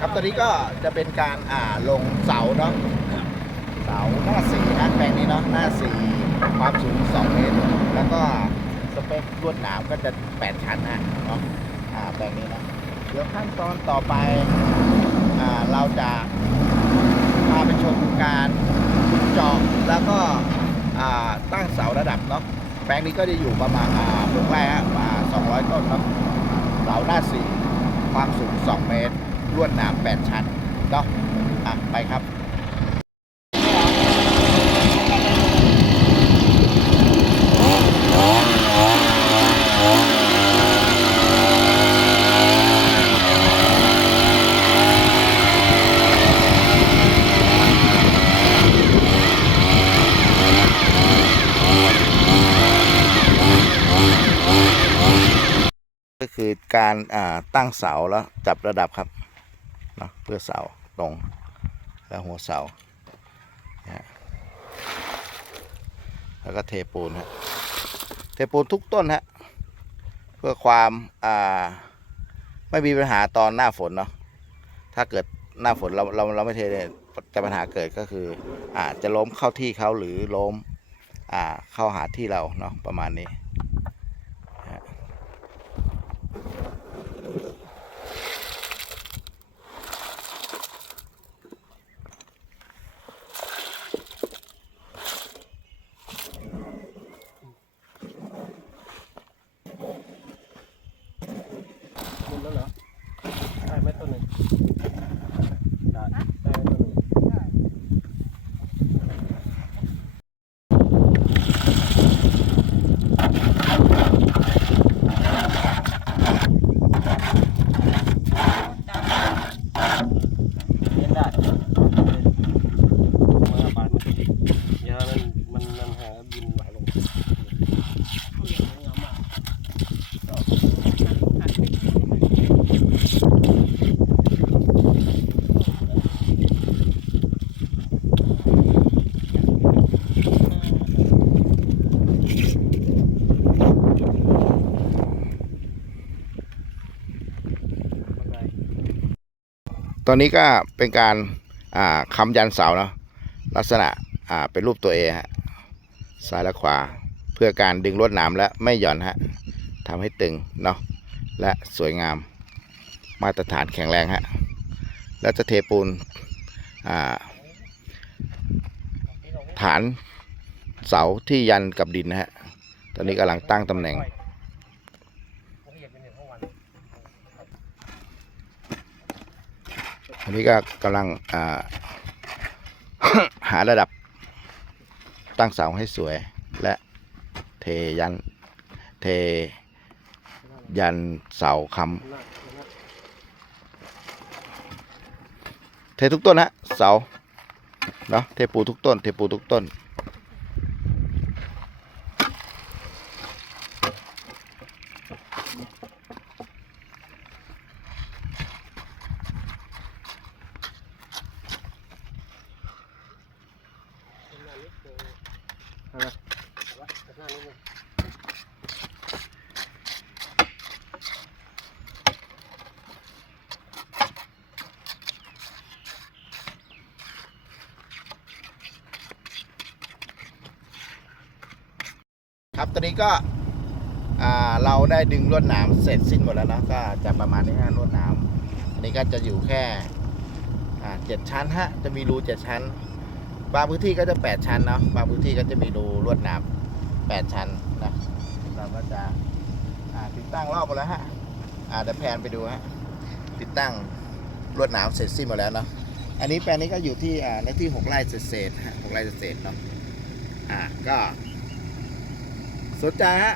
ครับตอนนี้ก็จะเป็นการอ่าลงเสาเนาะเสาหน้าสี่นะแปลงนี้เนาะหน้าสี่ความสูง 2 เมตร แล้วก็สเปคลวดหนามก็จะ 8 ชั้นนะเนาะอ่าแปลงนี้นะเดี๋ยวขั้นตอนต่อไปอ่าเราจะพาไปชมการขุดเจาะแล้วก็อ่าตั้งเสาระดับเนาะแปลงนี้ก็จะอยู่ประมาณอ่าลูกไร่ฮะมา200 ต้นเนาะเสาหน้าสี่ ความสูง 2 เมตรลวดหนาม8ชั้นเนาะอะไปครับ ก็คือการตั้งเสาแล้วจับระดับครับเนาะเพื่อเสาตรงแล้วหัวเสาแล้วก็เทปูนฮะเทปูนทุกต้นฮะเพื่อความาไม่มีปัญหาตอนหน้าฝนเนาะถ้าเกิดหน้าฝนเราเราเราไม่เทเนี่ยจะปัญหาเกิดก็คืออาจจะล้มเข้าที่เขาหรือล้มเข้าหาที่เราเนาะประมาณนี้ Okay. ตอนนี้ก็เป็นการาคำยันเสาเนาะลักษณะเป็นรูปตัวเอฮะซ้ายและขวา เพื่อการดึงลวดหนามและไม่หย่อนฮะทำให้ตึงเนาะและสวยงามมาตรฐานแข็งแรงฮะแล้วจะเทปูนาฐานเสาที่ยันกับดินนะฮะตอนนี้กำลังตั้งตำแหน่ง อันนี้ก็กำลังาหาระดับตั้งเสาให้สวย และเทยัน เทยันเสาคำเททุกต้นฮะเสาเนาะเทปูทุกต้น เทปูทุกต้น ครับตอนนี้ก็เราได้ดึงลวดหนามเสร็จสิ้นหมดแล้วนะก็จะประมาณนี้ฮะลวดหนามอันนี้ก็จะอยู่แค่เจ็ดชั้นฮะจะมีรูเจ็ดชั้น บางพื้นที่ก็จะแปดชั้นเนาะบางพื้นที่ก็จะมีรูลวดหนามแปดชั้นนะเราก็จะติดตั้งรอบหมดแล้วฮะอาเดี๋ยวแพนไปดูฮะติดตั้งลวดหนามเสร็จสิ้นหมดแล้วเนาะอันนี้แปลงนี้ก็อยู่ที่อ่าในที่หกไร่เศษๆฮะหกไร่เศษๆเนาะอ่าก็ สนใจฮะ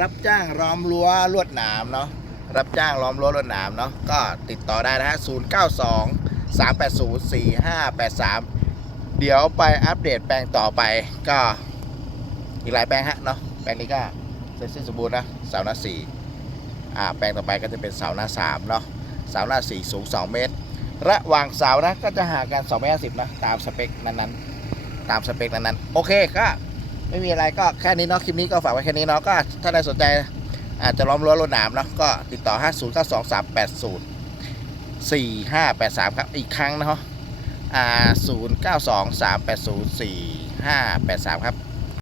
รับจ้างล้อมรั้วลวดหนามเนาะรับจ้างล้อมรั้วลวดหนามเนาะก็ติดต่อได้นะฮะ0 9 2 3 8 0 4 5 8 3 เดี๋ยวไปอัปเดตแปลงต่อไปก็อีกหลายแปลงฮะเนาะแปลงนี้ก็เสร็จสิ้นสมบูรณ์นะเสาหน้าสี่อ่าแปลงต่อไปก็จะเป็นเสาหน้าสามเนาะเสาหน้าสี่สูง 2 เมตร ระหว่างเสานะก็จะห่างกัน2เมตร50นะตามสเปคนั้นๆตามสเปคนั้นๆโอเคก็ ไม่มีอะไรก็แค่นี้เนาะคลิปนี้ก็ฝากไว้แค่นี้เนาะก็ถ้าใครสนใจอาจจะล้อมรั้วรถหนามเนาะก็ติดต่อ 50923804583ครับอีกครั้งนะฮะอ่าศูนย์เก้าสองสามแปดศูนย์สี่ห้าแปดสามครับ